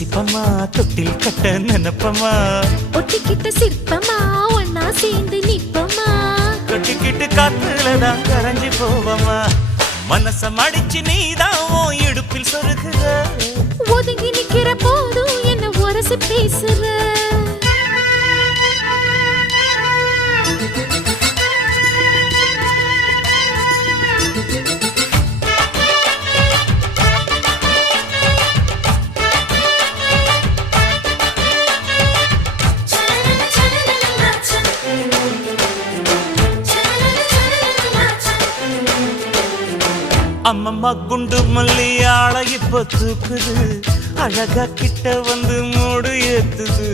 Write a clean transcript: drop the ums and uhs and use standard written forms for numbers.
ரசிப்பமா தொட்டில் கட்ட நினைப்பமா ஒட்டிக்கிட்ட சிற்பமா ஒன்னா சேர்ந்து நிப்பமா கட்டிக்கிட்டு காத்துலதான் கரைஞ்சி போவமா மனச மடிச்சு நீதான் இடுப்பில் சொருகுற ஒதுங்கி நிக்கிற போதும் என்ன உரசி பேசுற அம்மம்மா குண்டு மல்லி ஆள இப்ப தூக்குது அழகா கிட்ட வந்து மூடு ஏத்துது